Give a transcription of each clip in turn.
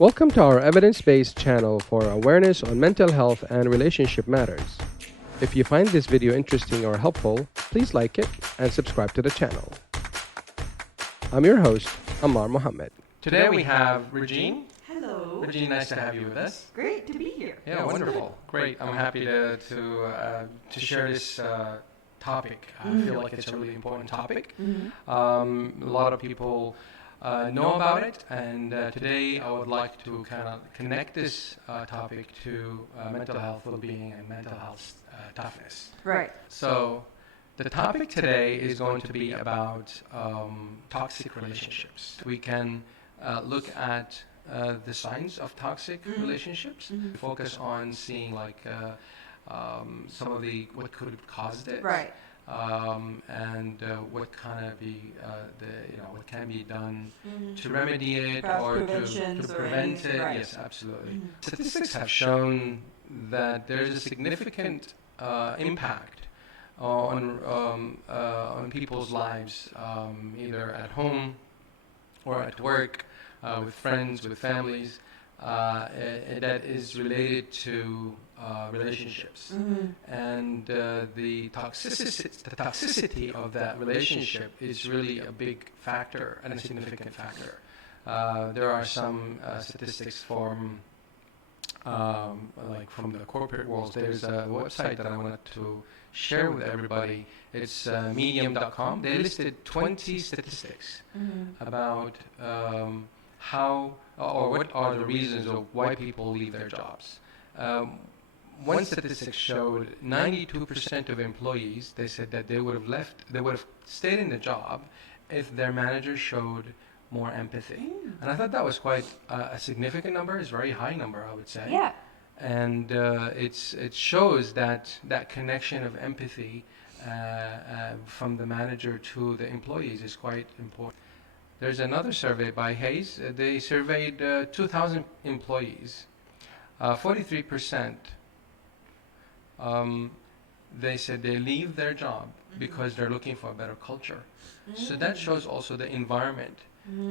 Welcome to our evidence-based channel for awareness on mental health and relationship matters. If you find this video interesting or helpful, please like it and subscribe to the channel. I'm your host, Ammar Mohammed. Today we have Regine. Hello. Regine, nice to have you with us. Great to be here. Yeah, wonderful. Great. I'm happy to share this topic. I feel like it's a really important topic. A lot of people know about it, and today I would like to kind of connect this topic to mental health well-being and mental health toughness. Right. So the topic today is going to be about toxic relationships. We can look at the signs of toxic relationships. Focus on seeing like some of the what could have caused it, Right. and what kind of what can be done to remedy it Perhaps or to preventions or prevent anything, it. right. Yes, absolutely. Statistics have shown that there's a significant impact on people's lives, either at home or at work, with friends, with families, that is related to relationships. And the toxicity of that relationship is really a big factor and a significant factor. There are some statistics from from the corporate world. There's a website that I wanted to share with everybody. It's medium.com. They listed 20 statistics about how or what are the reasons of why people leave their jobs. One statistic showed 92% of employees, they said that they would have stayed in the job if their manager showed more empathy. And I thought that was quite a significant number. It's a very high number, I would say. Yeah. And it shows that connection of empathy from the manager to the employees is quite important. There's another survey by Hayes. They surveyed 2,000 employees. 43%, they said they leave their job because they're looking for a better culture. So that shows also the environment.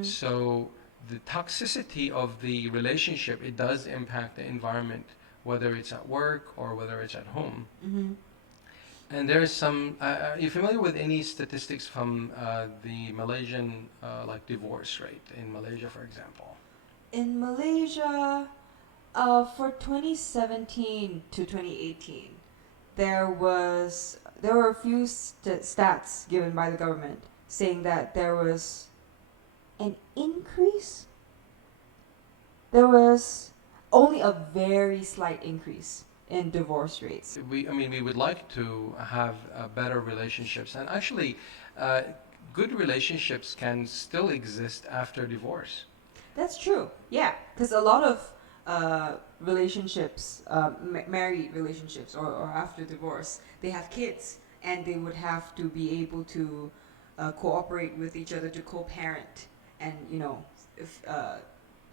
So the toxicity of the relationship, it does impact the environment, whether it's at work or whether it's at home. And there's some, are you familiar with any statistics from the Malaysian divorce rate in Malaysia, for example? In Malaysia, for 2017 to 2018, there were a few stats given by the government saying that there was an increase. There was only a very slight increase in divorce rates. We would like to have better relationships, and actually, good relationships can still exist after divorce. That's true. Yeah, because a lot of relationships, married relationships, or after divorce, they have kids, and they would have to be able to cooperate with each other to co-parent, and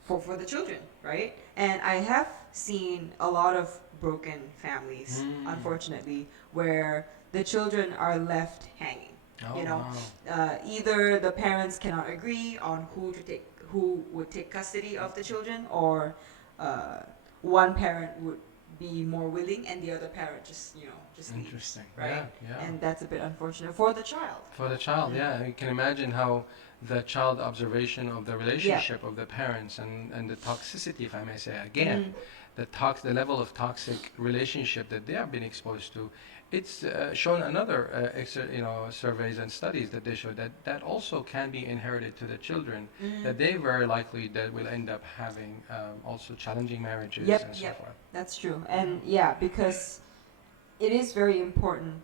for the children, right? And I have seen a lot of broken families, unfortunately, where the children are left hanging. Wow. Either the parents cannot agree on who would take custody of the children, or one parent would be more willing and the other parent just leaves, Interesting. right? Yeah. And that's a bit unfortunate for the child. For the child, yeah. You can imagine how the child observation of the relationship of the parents and the toxicity, if I may say again, the level of toxic relationship that they have been exposed to. It's shown another surveys and studies that they show that also can be inherited to the children, that they very likely that will end up having also challenging marriages and so forth. That's true. And because it is very important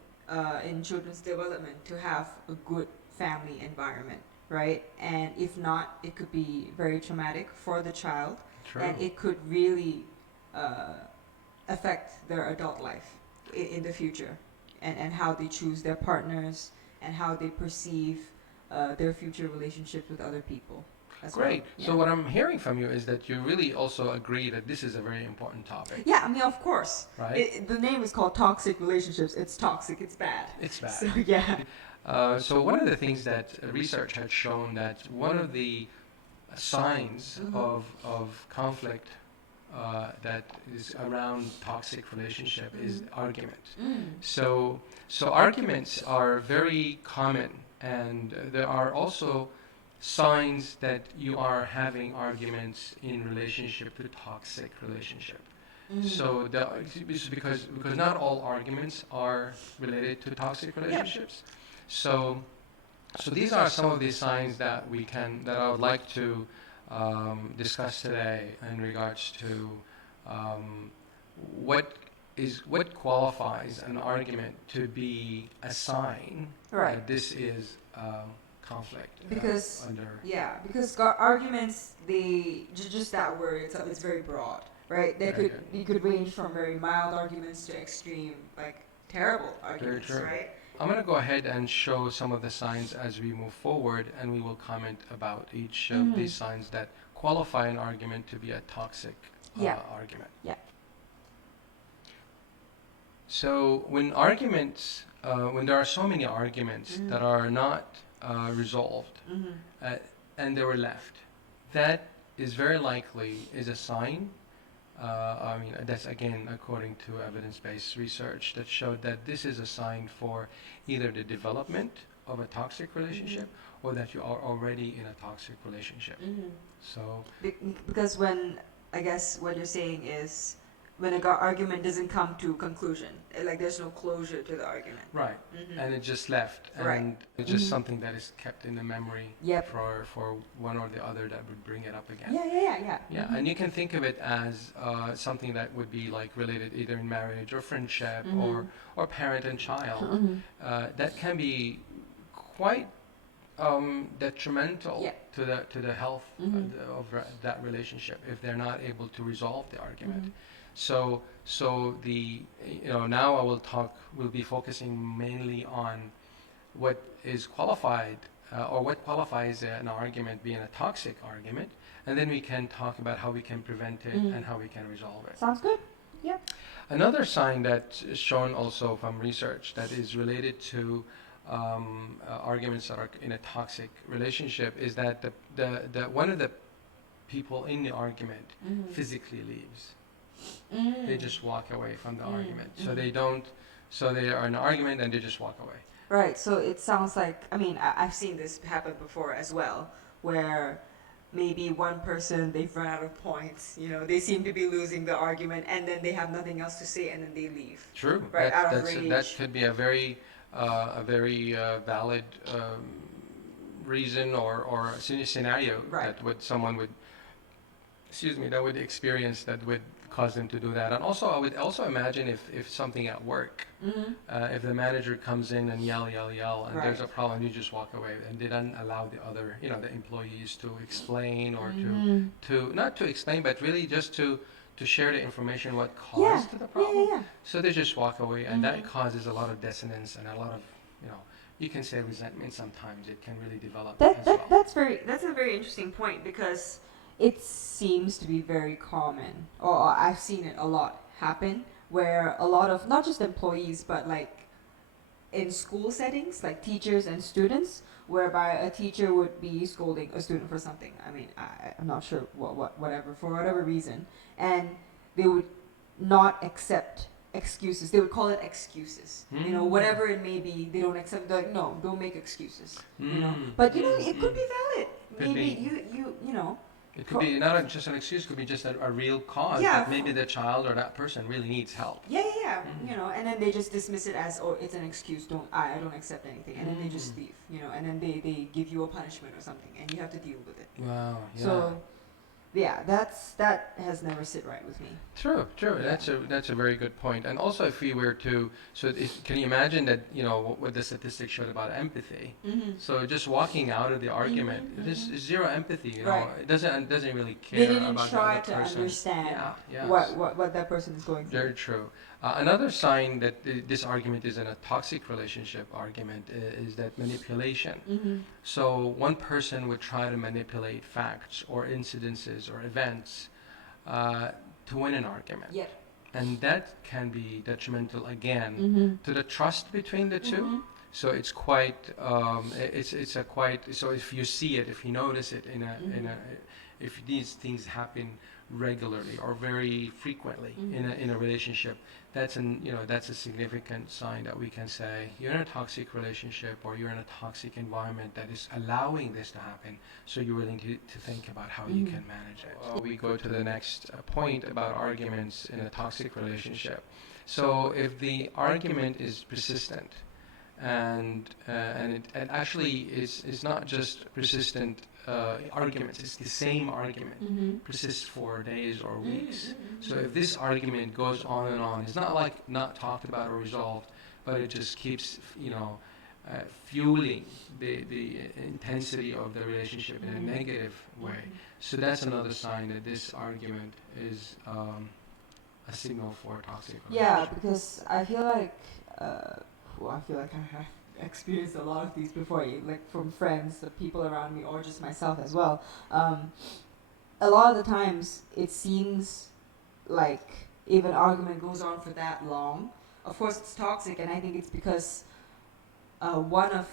in children's development to have a good family environment, right? And if not, it could be very traumatic for the child. True. And it could really affect their adult life in the future, and how they choose their partners and how they perceive their future relationships with other people as Great. well. So what I'm hearing from you is that you really also agree that this is a very important topic. Yeah, of course. Right. The name is called toxic relationships. It's toxic. It's bad. It's bad. So yeah. So one of the things that research had shown that one of the signs of conflict that is around toxic relationship is argument. So arguments are very common, and there are also signs that you are having arguments in relationship to toxic relationship. So it's because not all arguments are related to toxic relationships. So so these are some of the signs that I would like to discuss today in regards to um, what what qualifies an argument to be a sign Right. that this is conflict Because under. yeah, because arguments, they just that word itself, it's very broad, right? They Very could good. you could range from very mild arguments to extreme, like terrible arguments, true. right? I'm going to go ahead and show some of the signs as we move forward, and we will comment about each of these signs that qualify an argument to be a toxic Yeah. argument. Yeah. So when there are so many arguments that are not resolved uh, and they were left, that is very likely is a sign. I mean, that's again according to evidence-based research that showed that this is a sign for either the development of a toxic relationship or that you are already in a toxic relationship. So, Because when, I guess what you're saying is, when an argument doesn't come to conclusion, like there's no closure to the argument. right, and it just left, and Right. it's just something that is kept in the memory Yep. for one or the other that would bring it up again. Yeah. And you can think of it as something that would be like related either in marriage or friendship or parent and child. That can be quite detrimental Yeah. to the health of that relationship if they're not able to resolve the argument. So the now we'll be focusing mainly on what is qualified or what qualifies an argument being a toxic argument, and then we can talk about how we can prevent it and how we can resolve it. Sounds good. Yeah. Another sign that's shown also from research that is related to arguments that are in a toxic relationship is that the one of the people in the argument physically leaves. They just walk away from the argument. So they don't. So they are in an argument and they just walk away. Right. So it sounds like, I mean, I've seen this happen before as well, where maybe one person, they've run out of points, they seem to be losing the argument, and then they have nothing else to say, and then they leave. True. Right, out of That rage. could be a very valid reason or scenario Right. that someone would that would experience that would cause them to do that. And also, I would also imagine if something at work, if the manager comes in and yell, and Right. there's a problem, you just walk away, and they don't allow the other, the employees to explain or to not to explain, but really just to share the information what caused the problem. Yeah. So they just walk away, and that causes a lot of dissonance and a lot of, you can say resentment. Sometimes it can really develop as well. That's a very interesting point, because it seems to be very common, or I've seen it a lot happen, where a lot of, not just employees, but like in school settings, like teachers and students, whereby a teacher would be scolding a student for something. I mean, I'm not sure whatever, for whatever reason, and they would not accept excuses. They would call it excuses. Whatever it may be, they don't accept. They're like, no, don't make excuses. But it could be valid. Could Maybe be. It It could be not just an excuse, it could be just a real cause. Yeah, That maybe the child or that person really needs help. Yeah. And then they just dismiss it as, oh, it's an excuse. I don't accept anything, and then they just leave. And then they give you a punishment or something, and you have to deal with it. Wow. Yeah. So, yeah, that has never sit right with me. True. Yeah. That's a very good point. And also, if we were to, can you imagine that what the statistics showed about empathy? So just walking out of the argument, there's zero empathy. Right. It doesn't really care They didn't about try the to other person. understand Yeah. what that person is going through. Very true. Another sign that this argument is in a toxic relationship argument is that manipulation. So one person would try to manipulate facts or incidences or events to win an argument. Yeah. And that can be detrimental again to the trust between the two, So it's quite, it's a quite. So if you see it, if you notice it if these things happen regularly or very frequently in a relationship, that's a significant sign that we can say you're in a toxic relationship or you're in a toxic environment that is allowing this to happen. So you're willing to think about how you can manage it. We go to the next point about arguments in a toxic relationship. So if the argument is persistent, and it actually is not just persistent arguments, it's the same argument persists for days or weeks. So if this argument goes on and on, it's not like not talked about or resolved, but it just keeps fueling the intensity of the relationship in a negative way. So that's another sign that this argument is a signal for a toxic relationship. Yeah, because I feel like I have experienced a lot of these before, like from friends, the people around me, or just myself as well. A lot of the times, it seems like if an argument goes on for that long, of course it's toxic, and I think it's because one of,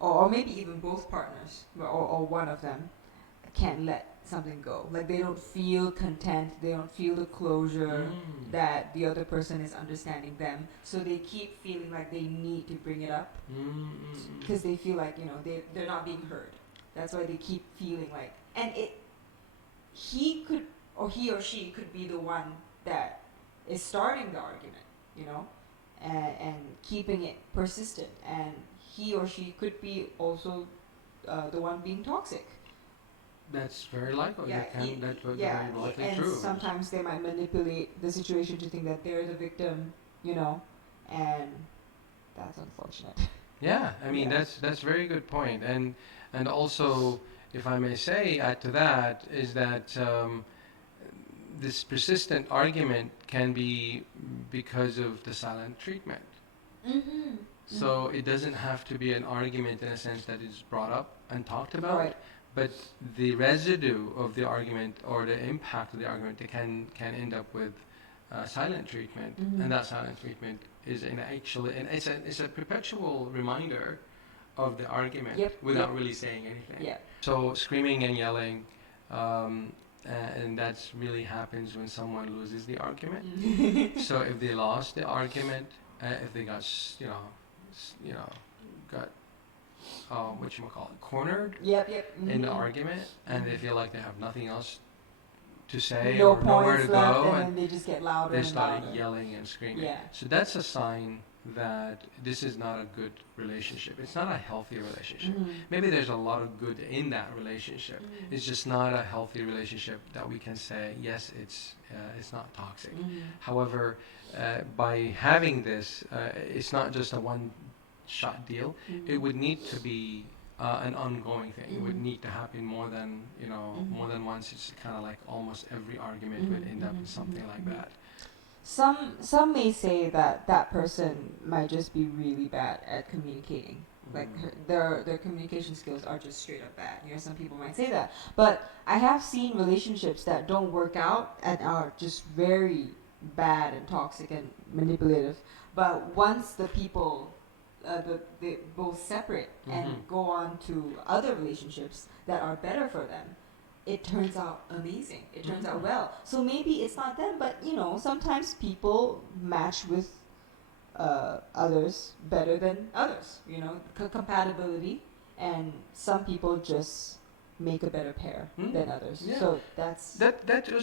or maybe even both partners, or one of them, can't let something go. Like they don't feel content, they don't feel the closure that the other person is understanding them, so they keep feeling like they need to bring it up because they feel like they're not being heard. That's why they keep feeling like, and he or she could be the one that is starting the argument, and keeping it persistent, and he or she could be also the one being toxic. That's very likely. Yeah, That's very likely and true. sometimes they might manipulate the situation to think that they're the victim, and that's unfortunate. Yeah, I mean that's very good point, and also, if I may say, add to that is that this persistent argument can be because of the silent treatment. So it doesn't have to be an argument in a sense that is brought up and talked about. Right. But the residue of the argument or the impact of the argument can end up with silent treatment, and that silent treatment is it's a perpetual reminder of the argument without really saying anything. Yeah. So screaming and yelling, and that's really happens when someone loses the argument. So if they lost the argument, if they got got cornered in the argument, and they feel like they have nothing else to say no or nowhere to left, go, and then they just get louder they and start louder. yelling and screaming. Yeah. So that's a sign that this is not a good relationship. It's not a healthy relationship. Maybe there's a lot of good in that relationship. It's just not a healthy relationship that we can say, yes, it's not toxic. However, by having this, it's not just a one-shot deal. It would need to be an ongoing thing. It would need to happen more than once. It's kind of like almost every argument would end up in something like that. Some may say that person might just be really bad at communicating. Like their communication skills are just straight up bad. Some people might say that. But I have seen relationships that don't work out and are just very bad and toxic and manipulative. But once the people they both separate and go on to other relationships that are better for them, it turns out amazing. It turns out well. So maybe it's not them, but sometimes people match with others better than others. Compatibility, and some people just make a better pair than others. Yeah. So that's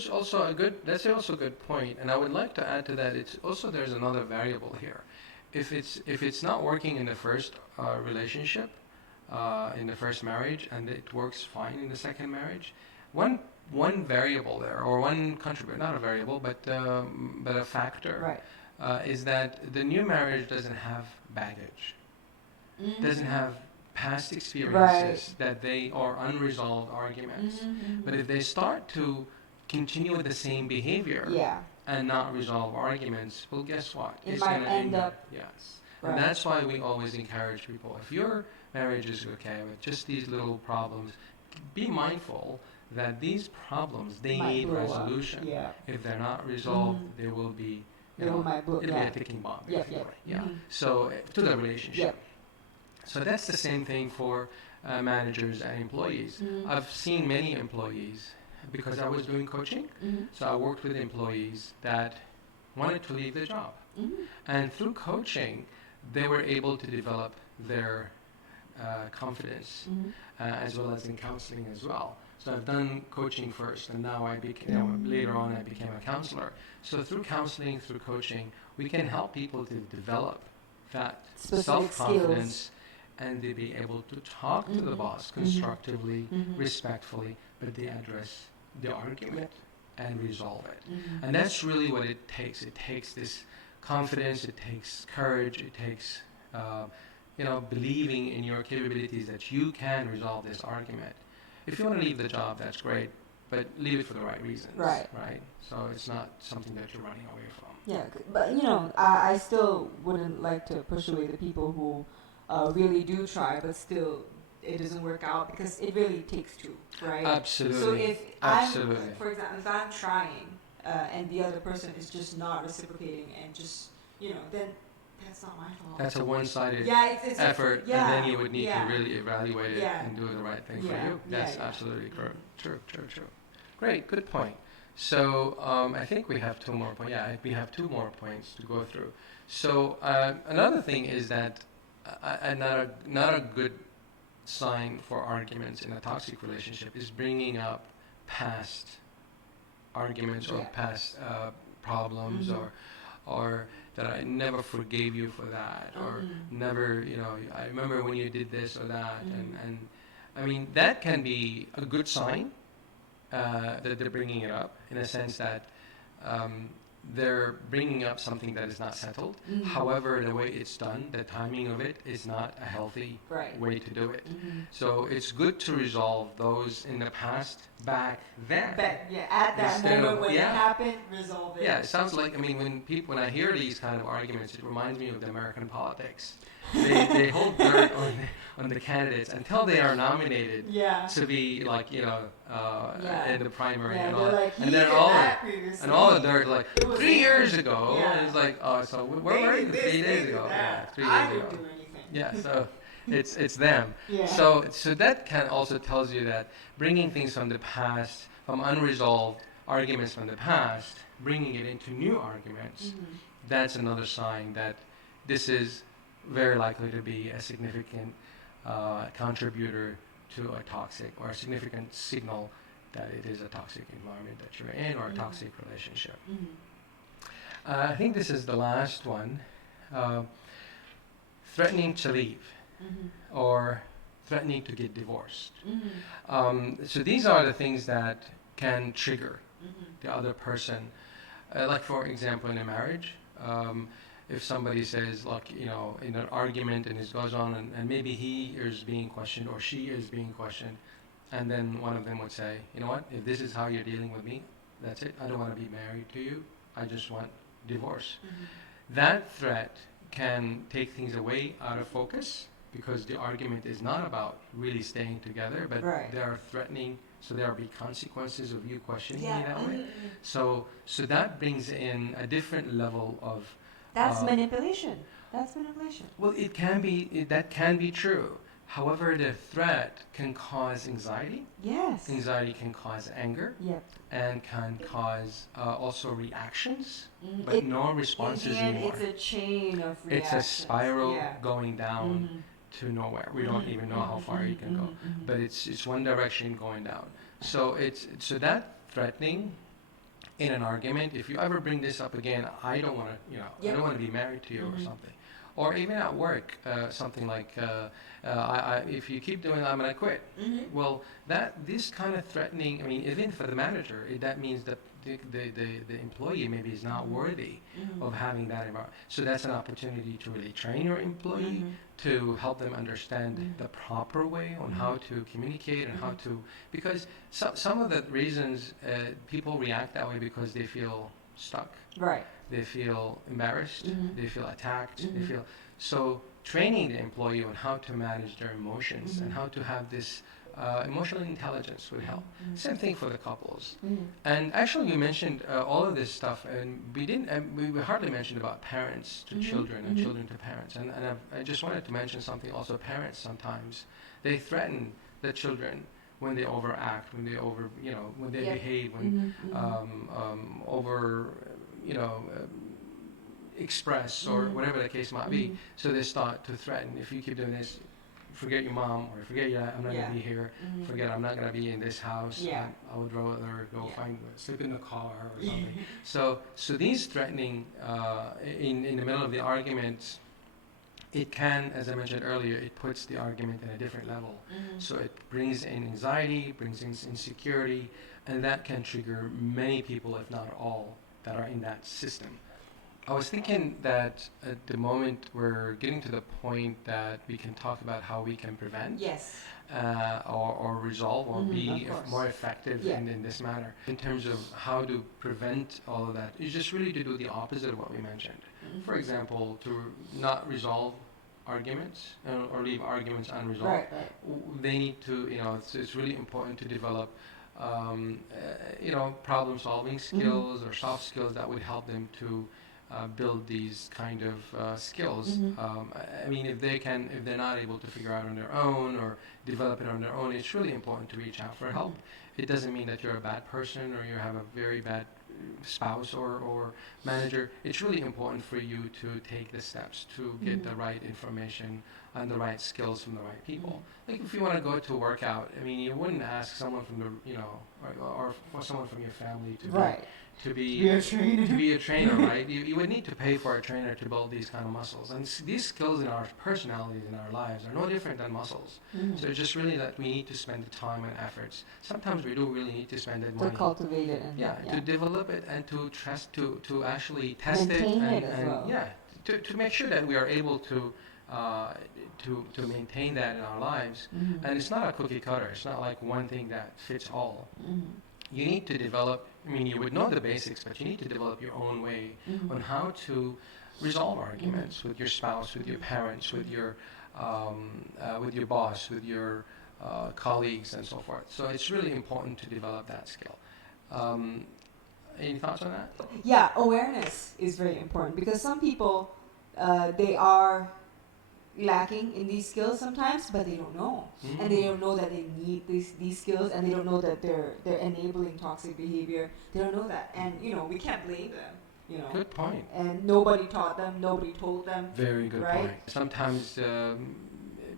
also a good point. And I would like to add to that. It's also there's another variable here. If it's not working in the first relationship, in the first marriage, and it works fine in the second marriage, one variable there, or one contributor, not a variable, but a factor, is that the new marriage doesn't have baggage, doesn't have past experiences that they or unresolved arguments. But if they start to continue with the same behavior and not resolve arguments, well, guess what? It might end up. Yes. And that's why we always encourage people, if your marriage is okay with just these little problems, be mindful that these problems, they need resolution. If they're not resolved, there will be, it'll be a ticking bomb. So, to the relationship. So that's the same thing for managers and employees. I've seen many employees because I was doing coaching. So I worked with employees that wanted to leave the job. And through coaching, they were able to develop their confidence as well as in counseling as well. So I've done coaching first, and now I became, later on, I became a counselor. So through counseling, through coaching, we can help people to develop that Specific self-confidence, skills. and they be able to talk to the boss constructively, respectfully, but they address the argument and resolve it. And that's really what it takes. It takes this confidence, it takes courage, it takes believing in your capabilities that you can resolve this argument. If you want to leave the job, that's great, but leave it for the right reasons. Right. So it's not something that you're running away from. Yeah, but I still wouldn't like to push away the people who really do try, but still it doesn't work out, because it really takes two, right? Absolutely. So if Absolutely. for example, if I'm trying and the other person is just not reciprocating and just then that's not my fault. That's a one-sided it's effort, yeah, and then you would need yeah. to really evaluate it Yeah. and do the right thing for Yeah, you. That's yeah. absolutely correct. True. Great, good point. So I think we have two more points. Yeah, we have two more points to go through. So another thing is that not a good sign for arguments in a toxic relationship is bringing up past arguments or past problems or that I never forgave you for that, or never, I remember when you did this or that, and I mean that can be a good sign that they're bringing it up, in a sense that they're bringing up something that is not settled. However, the way it's done, the timing of it is not a healthy way to do it. So it's good to resolve those in the past back then. At that Instead moment of- when yeah. it happened, resolve it. Yeah, it sounds like, when I hear these kind of arguments, it reminds me of the American politics. They hold dirt on the candidates until they are nominated Yeah. to be like, in the primary Yeah, and they're all. like, And he then did all that previously. and all the dirt like It was 3 years him. ago. Yeah. And it's like, so where They were did you this, 3 they days did ago? that. Yeah, 3 I days didn't ago. do anything. Yeah, so it's them. Yeah. So that can also tells you that bringing things from the past, from unresolved arguments from the past, bringing it into new arguments, that's another sign that this is very likely to be a significant contributor to a toxic, or a significant signal that it is a toxic environment that you're in, or a toxic relationship. I think this is the last one. Threatening to leave, or threatening to get divorced. So these are the things that can trigger the other person. Like for example, in a marriage, if somebody says, like, in an argument, and it goes on, and maybe he is being questioned or she is being questioned, and then one of them would say, you know what, if this is how you're dealing with me, that's it. I don't want to be married to you. I just want divorce. That threat can take things away out of focus, because the argument is not about really staying together, but they are threatening, so there will be consequences of you questioning me that way. So that brings in a different level of... That's manipulation. That's manipulation. Well, that can be true. However, the threat can cause anxiety. Yes. Anxiety can cause anger. Yep. And can cause also reactions, but no responses anymore. It's a chain of reactions. It's a spiral going down to nowhere. We don't even know how far you can go, but it's one direction going down. So that threatening in an argument. If you ever bring this up again, I don't want to, I don't want to be married to you or something. Or even at work, something like, if you keep doing that, I'm going to quit. Well, this kind of threatening, even for the manager, that means that the employee maybe is not worthy of having that environment. So that's an opportunity to really train your employee, to help them understand the proper way on how to communicate and how to, because some of the reasons people react that way because they feel stuck. Right. They feel embarrassed, they feel attacked, they feel... So training the employee on how to manage their emotions and how to have this emotional intelligence would help. Same thing for the couples. And actually, you mentioned all of this stuff, and we didn't. We hardly mentioned about parents to children and children to parents. And I just wanted to mention something. Also, parents sometimes they threaten the children when they overact, when they when they behave, when over, you know. Express or whatever the case might be. So they start to threaten, if you keep doing this, forget your mom, or forget I'm not going to be here, forget I'm not going to be in this house, I would rather go sleep in the car or something. So these threatening in the middle of the argument, it can, as I mentioned earlier, it puts the argument in a different level. So it brings in anxiety, brings in insecurity, and that can trigger many people, if not all, that are in that system. I was thinking that at the moment we're getting to the point that we can talk about how we can prevent or resolve or be more effective in this matter. In terms of how to prevent all of that, is just really to do the opposite of what we mentioned. For example, to not resolve arguments or leave arguments unresolved. They need to, it's really important to develop problem-solving skills or soft skills that would help them to build these kind of skills. I mean, if they're not able to figure out on their own or develop it on their own, it's really important to reach out for help. It doesn't mean that you're a bad person or you have a very bad spouse or manager. It's really important for you to take the steps to get the right information and the right skills from the right people. Like if you want to go to a workout, I mean, you wouldn't ask someone from the, or for someone from your family to be a trainer, right? You would need to pay for a trainer to build these kind of muscles. And these skills in our personalities, in our lives, are no different than muscles. So it's just really that we need to spend the time and efforts. Sometimes we do really need to spend the money. To cultivate it. To develop it and to actually test maintain it. it as well. To make sure that we are able to maintain that in our lives. And it's not a cookie cutter. It's not like one thing that fits all. You need to develop, I mean, you would know the basics, but you need to develop your own way on how to resolve arguments with your spouse, with your parents, with your boss, with your colleagues, and so forth. So it's really important to develop that skill. Any thoughts on that? Yeah, awareness is very important because some people, they are lacking in these skills sometimes, but they don't know, and they don't know that they need these skills, and they don't know that they're enabling toxic behavior. They don't know that, and we can't blame them. Good point. And nobody taught them, nobody told them. Very good point. Sometimes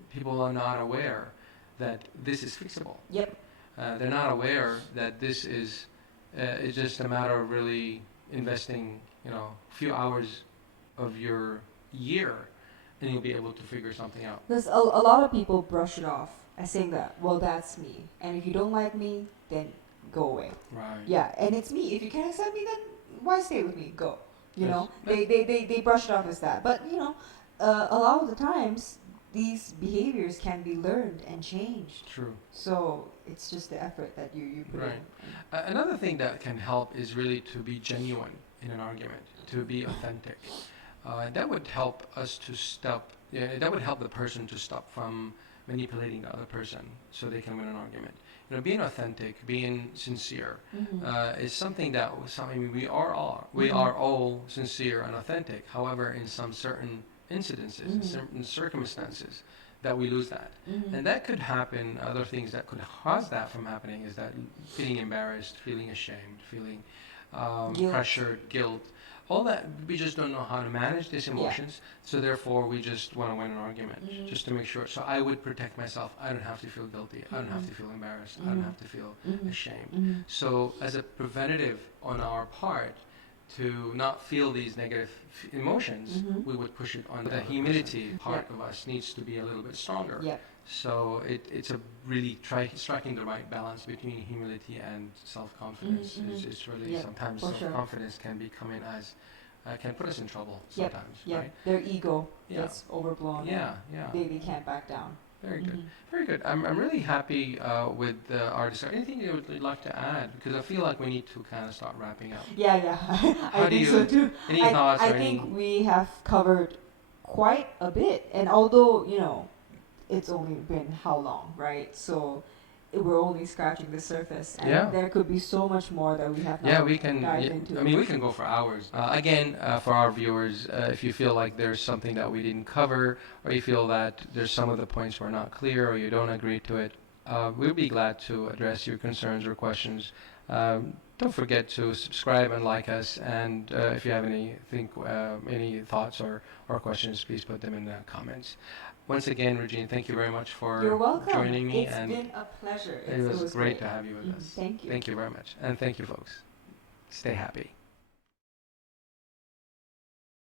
people are not aware that this is fixable. They're not aware that this is it's just a matter of really investing a few hours of your year, and you'll be able to figure something out. Because a lot of people brush it off as saying that, well, that's me, and if you don't like me, then go away. Right. Yeah, and it's me. If you can't accept me, then why stay with me? Go. They brush it off as that. But a lot of the times these behaviors can be learned and changed. True. So it's just the effort that you put in. Another thing that can help is really to be genuine in an argument, to be authentic. That would help us to stop. That would help the person to stop from manipulating the other person, so they can win an argument. Being authentic, being sincere, is something that we are all sincere and authentic. However, in some certain incidences, in certain circumstances, that we lose that, and that could happen. Other things that could cause that from happening is that feeling embarrassed, feeling ashamed, feeling pressured, guilt. All that, we just don't know how to manage these emotions, so therefore we just want to win an argument, just to make sure. So I would protect myself. I don't have to feel guilty. I don't have to feel embarrassed. I don't have to feel ashamed. So as a preventative on our part to not feel these negative emotions, we would push it on the humility part of us needs to be a little bit stronger. So it's a really striking the right balance between humility and self-confidence. It's really sometimes self-confidence can be coming as can put us in trouble sometimes. Right? Their ego gets overblown. They can't back down. Very good. Very good. I'm really happy with our discussion. Anything you would like to add? Because I feel like we need to kind of start wrapping up. I think so too. Any thoughts? I think we have covered quite a bit, and although it's only been how long, right? So we're only scratching the surface, and Yeah. there could be so much more that we have not Yeah, we can. dived into. I mean, we can go for hours. Again, for our viewers, if you feel like there's something that we didn't cover, or you feel that there's some of the points were not clear, or you don't agree to it, we'll be glad to address your concerns or questions. Don't forget to subscribe and like us. And if you have any thoughts or questions, please put them in the comments. Once again, Regine, thank you very much for You're welcome. joining me. It's And been a pleasure. it was great to have you with us. Thank you. Thank you very much. And thank you, folks. Stay happy.